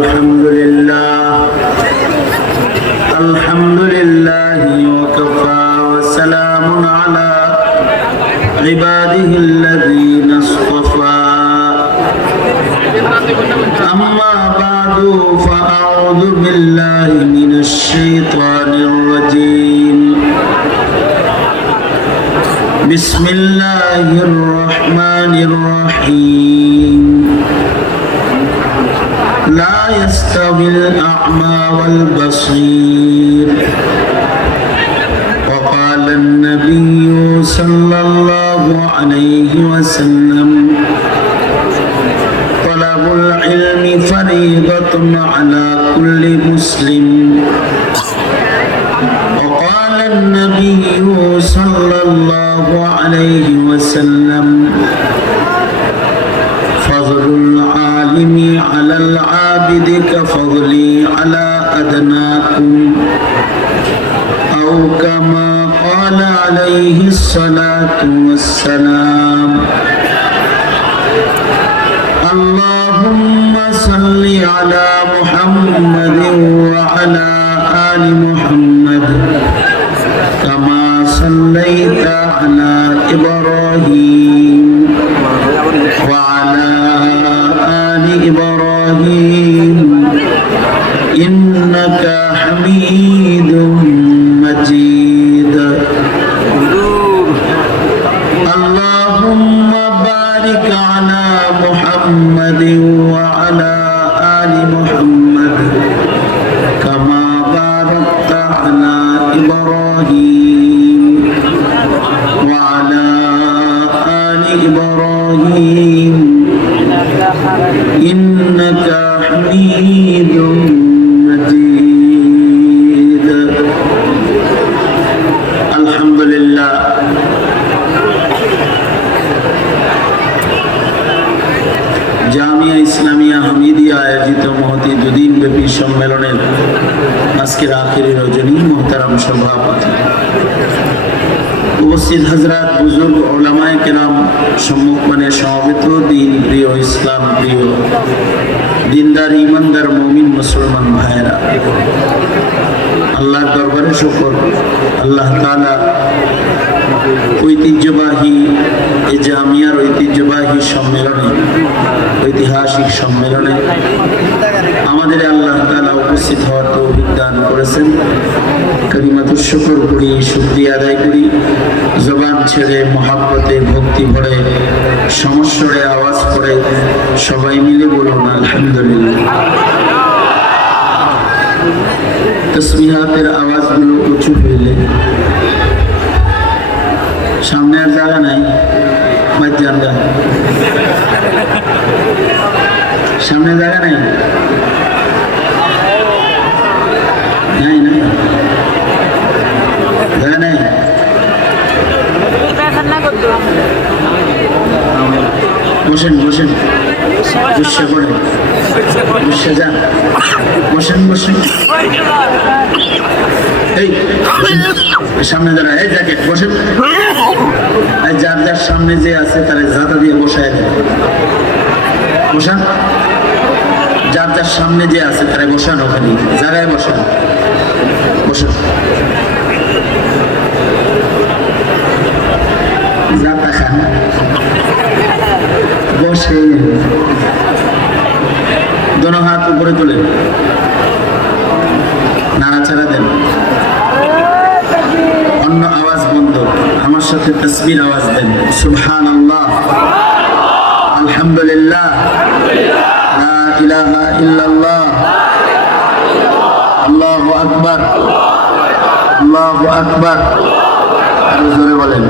الحمد لله وكفى وسلام على عباده الذين اصطفى أما بعد فأعوذ بالله من الشيطان الرجيم بسم الله الرحمن الرحيم لا يستوي الأعمى والبصير وقال النبي صلى الله عليه وسلم طلب العلم فريضة على كل مسلم وقال النبي صلى الله عليه وسلم فضل العالم على العابد كفضلي على أدناكم أو كما قال عليه الصلاة والسلام اللهم صل على محمد وعلى آل محمد كما صليت على إبراهيم وعلى آل إبراهيم إنك حميد مجيد اللهم بارك على محمد وعلى آل محمد كما باركت على إبراهيم وعلى آل إبراهيم إنك حميد مجيد الحمد لله জামিয়া ইসলামিয়া হামিদিয়া আয়োজিত মহতি দুদিন ব্যাপী সম্মেলনের আজকের আখেরি রজনী মোহতারাম সভাপতি উপস্থিত হযরত বুজুর্গ উলামায়ে কেরাম সম্মুখমানে সমবেত দিন প্রিয় ইসলাম প্রিয় দিনদার ইমানদার মুমিন মুসলমান ভাইরা আল্লাহর দরবারে শুকর আল্লাহ তাআলা ঐতিহ্যবাহী এই জামিয়ার ঐতিহ্যবাহী সম্মেলনে ঐতিহাসিক সম্মেলনে আমাদের আল্লাহ তাআলা উপস্থিত হওয়ার তৌফিক দান করেছেন। কালিমাতুশ শুকর করি, শুকরিয়া আদায় করি, জবান ছেড়ে মহাব্বতে ভক্তি ভরে সমস্বরে আওয়াজ করে সবাই মিলে বলুন আলহামদুলিল্লাহ। তাসবিহাতের আওয়াজগুলো উঁচু হইলে সামনে আর জায়গা নাই, জায়গা সামনে জায়গা নাই, নাই না জায়গা নাই। বসেন বসেন, গুসা করেন, গুসা যান, বসেন বসেন। এই সামনে যারা এই জ্যাকেট বসেন, যার যার সামনে যে আছে তারা জাতা দিয়ে বসায় দেন, বসান। যার যার সামনে যে আছে তারা বসান, ওখানে যারাই বসান, বসান। জাতা খান, বসে দোনো হাত উপরে তুলে নাড়াচাড়া দেন, অন্য আওয়াজ বন্ধ, আমার সাথে তাসবির আওয়াজ দেন। সুবহানাল্লাহ, আলহামদুলিল্লাহ, লা ইলাহা ইল্লাল্লাহ, আল্লাহু আকবার, আল্লাহু আকবার। আরো জোরে বলেন।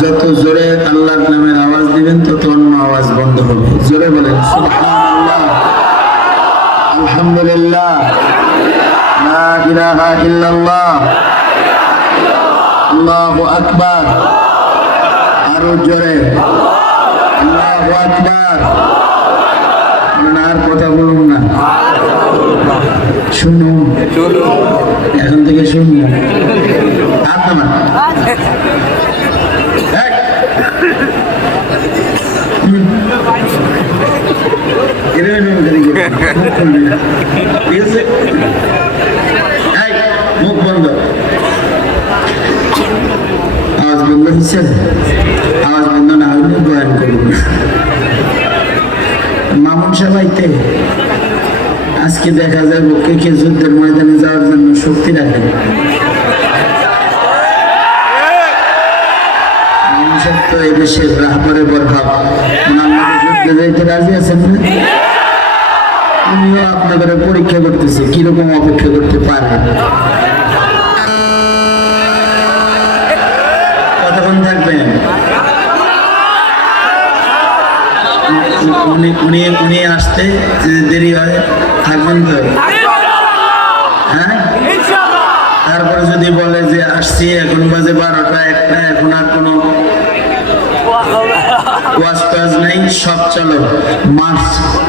যত জোরে আল্লাহর নামের আওয়াজ দিবেন তত অন্য আওয়াজ বন্ধ হবে। জোরে বলেন সুবহানাল্লাহ, আলহামদুলিল্লাহ, লা ইলাহা ইল্লাল্লাহ, আল্লাহু আকবার। আরো জোরে আল্লাহু আকবার। আর কথা বলুন না, শুনুন, এখন থেকে শুনুন। হাত নামান। মুখ বন্ধ, আওয়াজ বন্ধ হচ্ছে, আওয়াজ বন্ধ না হইলে বয়ান করব। মামুন সবাইতে আজকে দেখা যাবে কে কে যুদ্ধের ময়দানে যাওয়ার জন্য শক্তি রাখেন। মানুষের তো এই দেশের রাহবরে বরভাব, যুদ্ধে যাইতে রাজি আছেন না? আমিও আপনাদের পরীক্ষা করতেছি কিরকম অপেক্ষা করতে পারে। কতক্ষণ থাকবেন? উনি আসতে দেরি হয়, থাকবেন তো? হ্যাঁ, তারপরে যদি বলে যে আসছি এখন বাজে 12টা 1টা, এখন আর কোনো ওয়াজ টাজ নেই, সব চলো মার্চ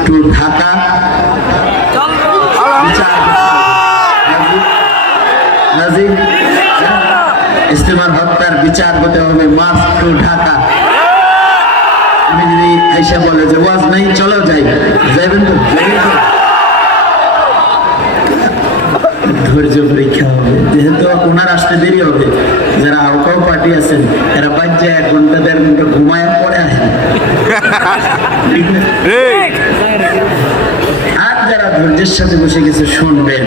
টু ঢাকা, ইস্তেমার হত্যার বিচার হতে হবে, মার্চ টু ঢাকা। আমি যদি এসে বলে যে ওয়াজ নাই, চলো যাই, যাইবেন তো? ধৈর্য পরীক্ষা হবে, যেহেতু ওনার আসতে দেরি হবে। যারা আউকাও পার্টি আছেন এরা বাচ্চা 1 ঘন্টা 1.5 ঘন্টা ঘুমায় পরে আসেন। আর যারা ধৈর্যের সাথে বসে কিছু শুনবেন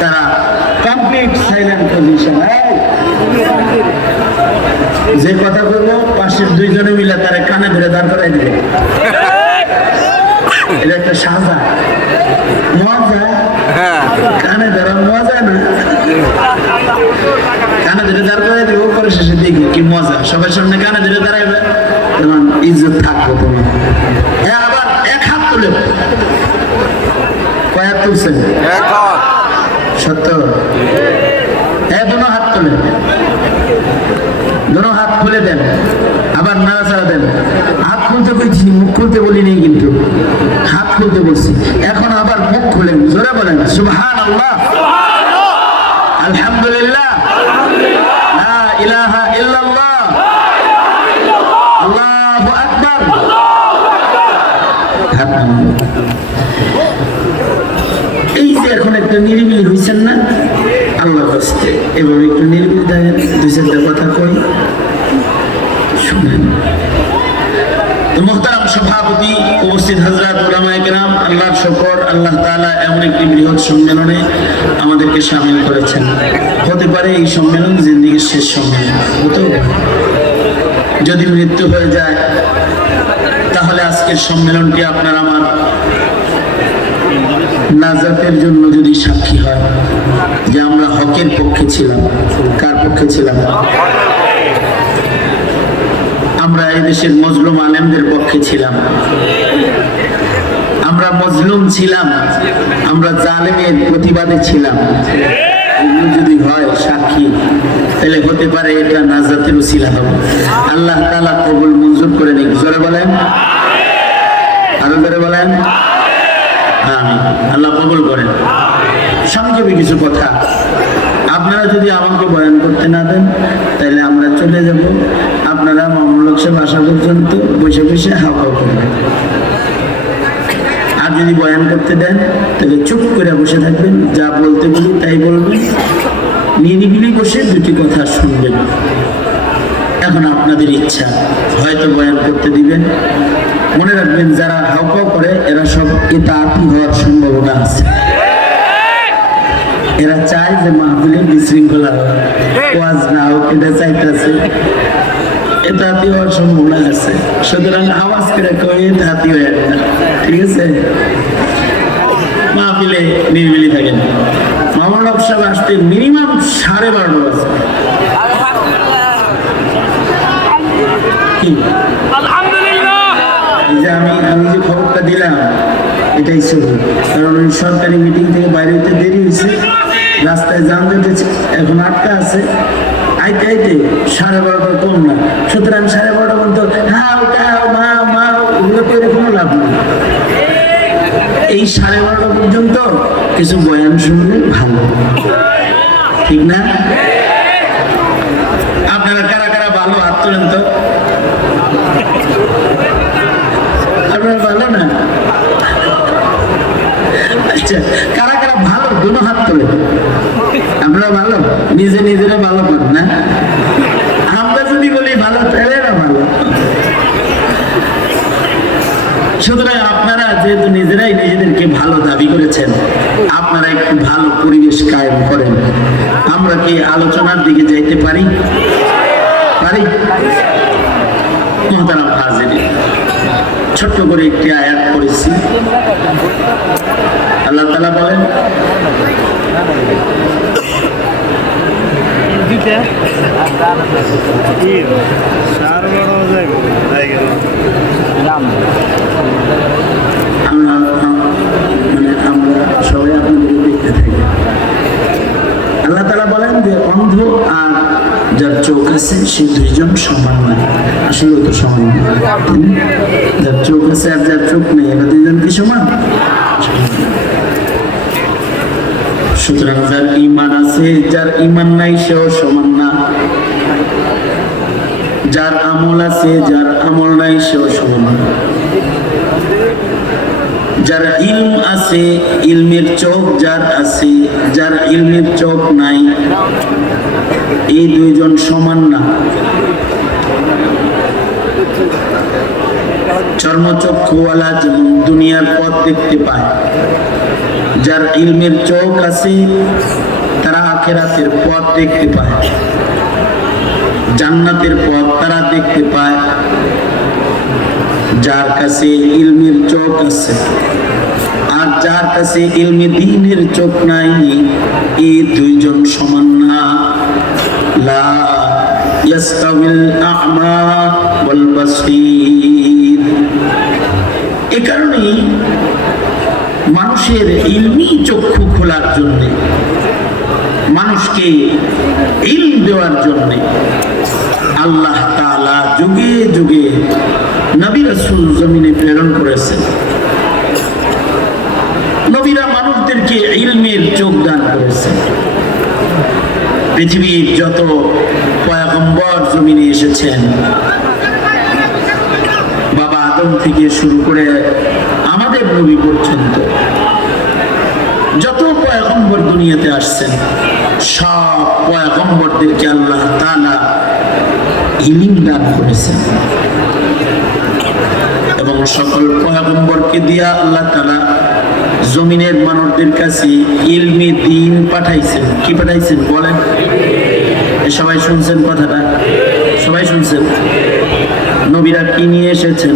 তারা কমপ্লিট সাইলেন্ট পজিশন। যে কথা বলবো পাশের 2 জনে মিলে তারা কানে ধরে দাঁড় করাই দিবে। এটা একটা সাজা, মজা, কানে ধরা মজা না, কানে ধরে দাঁড় করাই দিবে। পরে শেষে দেখবে কি মজা, সবার সামনে কানে ধরে দাঁড়াইবে, তখন ইজ্জত থাকবো তোমার। আবার 1 হাত তুলে, কয় হাত তুলছেন? সত্য। 2 হাত তুলে, 2 হাত খুলে দেন, আবার নাড়াচাড়া দেন। হাত খুলতে বলছি, মুখ খুলতে বলিনি, কিন্তু হাত খুলতে বলছি। এখন আবার মুখ খুলেন, জোরে বলেন সুবহানাল্লাহ, আলহামদুলিল্লাহ, লা ইলাহা ইল্লাল্লাহ, আল্লাহু আকবার। এই যে এখন একটা নিরিবিলি হয়েছেন না, আল্লাহ হস্তে এবং একটু নির্বিল থাকেন, 2-4টা কথা কই শুনেন। তো মুহতারাম সভাপতি, উপস্থিত হযরত উলামায়ে কেরাম, আল্লাহর শুকর, আল্লাহ তাআলা এমন একটি বৃহৎ সম্মেলনে আমাদেরকে শামিল করেছেন। হতে পারে এই সম্মেলন জিন্দেগীর শেষ সম্মেলন, হতেও পারে। যদি মৃত্যু হয়ে যায় তাহলে আজকের সম্মেলনটি আপনার আমার নাজাতের জন্য যদি সাক্ষী হয় যে আমরা হকের পক্ষে ছিলাম। কার পক্ষে ছিলাম? আমরা এই দেশের মজলুম আলেমদের পক্ষে ছিলাম, আমরা মজলুম ছিলাম, আমরা জালেমের প্রতিবাদে ছিলাম। যদি হয় সাক্ষী, তাহলে হতে পারে এটা নাজাতের উসিলা হবে। আল্লাহ তাআলা কবুল মঞ্জুর করে নিক। জোরে বলেন, আরো জোরে বলেন আমিন। আল্লাহ কবুল করেন। সংক্ষেপে কিছু কথা, আপনারা যদি আমাকে বয়ান করতে না দেন তাহলে আমরা চলে যাব। আপনারা মামুনুল সাহেব আসা পর্যন্ত বসে বসে হাওয়া করবেন। আর যদি বয়ান করতে দেন তাহলে চুপ করে বসে থাকবেন, যা বলতে বলি তাই বলবেন, নিরিবিলি বসে 2টি কথা শুনবেন। এখন আপনাদের ইচ্ছা, হয়তো বয়ান করতে দিবেন। মনে রাখবেন, যারা হাওকাও করে এরা সব ইতাআতি হওয়ার সম্ভাবনা আছে। এরা চায় যে মাহফিলে বিশৃঙ্খলা হয়, ওয়াজ না হোক, এটা চাইতেছে। ইতাআতি হওয়ার সম্ভাবনা আছে, সুতরাং আওয়াজ করে কই ইতাআতি হয়ে না, ঠিক আছে? মাহফিলে নিরিবিলি থাকেন। মামুনুল সাহেব আসতে মিনিমাম 12:30 বাজে। আমি যে খবরটা দিলাম এটাই সহি, কারণ ওই সরকারি মিটিং থেকে বাইরে হইতে দেরি হয়েছে, রাস্তায় যানজট হয়েছে, এখন 8টা আছে, আইতে আইতে 12:30 কম না। সুতরাং 12:30 পর্যন্ত হাও কাও মা মা ওগুলো করে কোনো লাভ নেই। এই 12:30 পর্যন্ত কিছু বয়ান শুনলে ভালো, ঠিক না? আপনারা কারা কারা ভালো হাত তোলেন তো? আপনারা ভালো না? ভালো করেন না, আমরা যদি বলি ভালো তাহলে না ভালো। সুতরাং আপনারা যেহেতু নিজেরাই নিজেদেরকে ভালো দাবি করেছেন, আপনারা একটু ভালো পরিবেশ কায়েম করেন। আমরা কি আলোচনার দিকে যাইতে পারি? মুহতারাম হাজিরিন, ছোট্ট করে একটি আয়াত পড়েছি। আল্লাহ তাআলা বলেন, আমরা সবাই আপনাদের দেখতে থাকি। আল্লাহ তাআলা বলেন যে অন্ধ আর যার চোখ আছে সে দুইজন সমান নয়। আসলে তো সমান নয়, যার চোখ আছে আর যার চোখ নেই, এরা দুইজন কি সমান? সুতরাং যার ঈমান আছে যার ঈমান নাই সেও সমান না, যার আমল আছে যার আমল নাই সেও সমান না, যার ইলম আছে ইলমের চোখ যার আছে যার ইলমের চোখ নাই, এই দুইজন সমান না। চর্মচক্ষুওয়ালা যেমন দুনিয়ার পথ দেখতে পায়, যার ইলমের চোখ আছে তারা আখিরাতের পথ দেখতে পায়, জান্নাতের পথ তারা দেখতে পায়। যার কাছে ইলমের চোখ আছে আর যার কাছে ইলমে দ্বীনের চোখ নাই, এই দুইজন সমান না। লা ইয়াস্তাবিল আ'মা ওয়াল বাসীর। এই কারণে মানুষের ইলমি চক্ষু খোলার জন্য, মানুষকে ইলম দেওয়ার জন্য আল্লাহ তাআলা যুগে যুগে নবী রাসূল জমিনে প্রেরণ করেছেন। নবীরা মানুষদেরকে ইলমের চোখ দান করেছেন। পৃথিবীর যত পয়গম্বর জমিনে এসেছেন, বাবা আদম থেকে শুরু করে আমাদের নবী পর্যন্ত যত পয়গম্বর দুনিয়াতে আসছেন, সব পয়গম্বরদেরকে আল্লাহ তাআলা ইলম দান করেছেন এবং সকল পয়গম্বরকে দিয়া আল্লাহ তাআলা জমিনের মানুষদের কাছে ইলমে দ্বীন পাঠাইছেন। কি পাঠাইছেন বলেন? সবাই শুনছেন কথাটা? সবাই শুনছেন? নবীরা কি নিয়ে এসেছেন?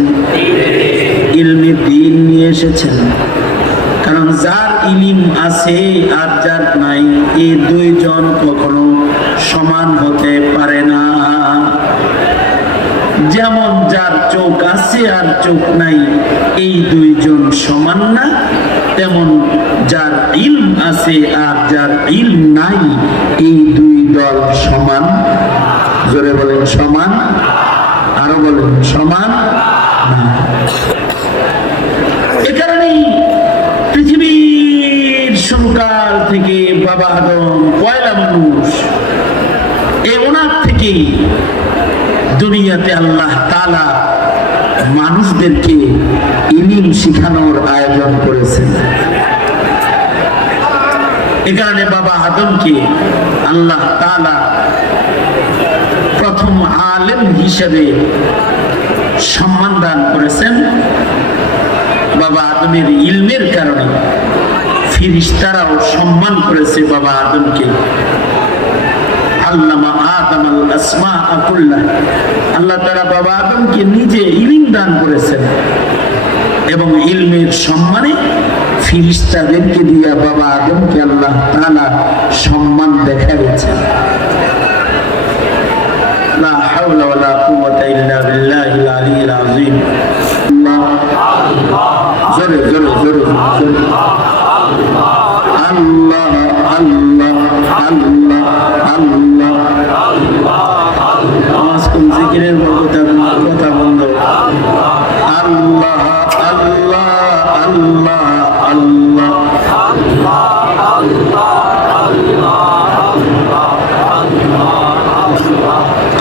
ইলমে দ্বীন নিয়ে এসেছেন। কারণ যার ইলম আছে আর যার নাই, এই দুইজন কখনো সমান হতে পারে না। যেমন যার চোখ আছে আর চোখ নাই, এই দুইজন সমান না, তেমন যার ইলম আছে আর যার ইলম নাই, এই দুই দল সমান। জোরে বলেন সমান, আরো বলেন সমান না। এ কারণেই পৃথিবীর শুরুকাল থেকে বাবা আদম পয়লা মানুষ, এই ওনার থেকেই দুনিয়াতে আল্লাহ তাআলা মানুষদেরকে ইলম শিখানোর আয়োজন করেছেন। এ কারণে বাবা আদমকে আল্লাহ তাআলা প্রথম আলেম হিসেবে সম্মান দান করেছেন। বাবা আদমের ইলমের কারণে ফেরেশতারাও সম্মান করেছে বাবা আদমকে। আল্লামা আদম আল আসমাআ কুল্লাহ, আল্লাহ তাআলা বাবা আদমকে নিজে ইলম দান করেছেন এবং ইলমের সম্মানে ফেরেশতাদেরকে দিয়া বাবা আদমকে আল্লাহ তাআলা সম্মান দেখাইছেন। লা হাওলা ওয়ালা কুওয়াতা ইল্লা বিল্লাহিল আলিয়্যিল আযীম। জোরে জোরে জোরে আল্লাহ আল্লাহ আল্লাহ আল্লাহ। আজকে জিকিরের কথা বন্ধ। আল্লাহ আল্লাহ আল্লাহ আল্লাহ আল্লাহ আল্লাহ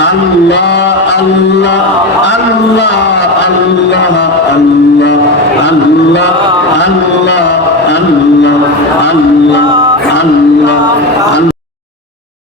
আল্লাহ আল্লাহ আল্লাহ আল্লাহ আল্লাহ আল্লাহ আল্লাহ আল্লাহ আল্লাহ।